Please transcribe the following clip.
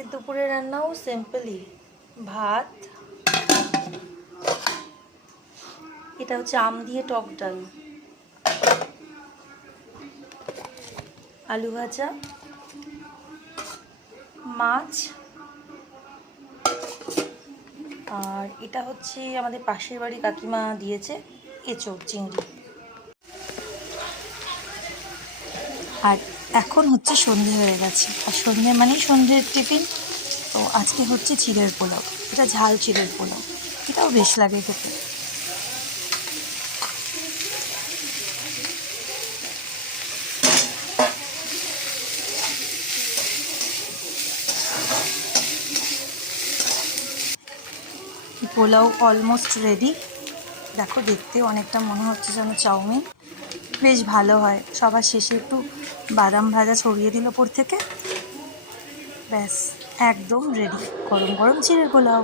আজকে দুপুরে রান্নাও সিম্পলই, ভাত, এটা হচ্ছে আম দিয়ে টক ডাল, আলু ভাজা, মাছ, আর এটা হচ্ছে আমাদের পাশের বাড়ি কাকিমা দিয়েছে এঁচোড় চিংড়ি। আর এখন হচ্ছে সন্ধে হয়ে গেছে, আর সন্ধে মানেই সন্ধ্যের টিফিন। তো আজকে হচ্ছে চিড়ের পোলাও, এটা ঝাল চিড়ের পোলাও, এটাও বেশ লাগে খেতে। পোলাও অলমোস্ট রেডি, দেখো দেখতে অনেকটা মনে হচ্ছে যেন চাউমিন, বেশ ভালো হয়। সবার শেষে একটু বাদাম ভাজা ছড়িয়ে দিল ওপর থেকে, ব্যাস একদম রেডি গরম গরম চিড়ের পোলাও।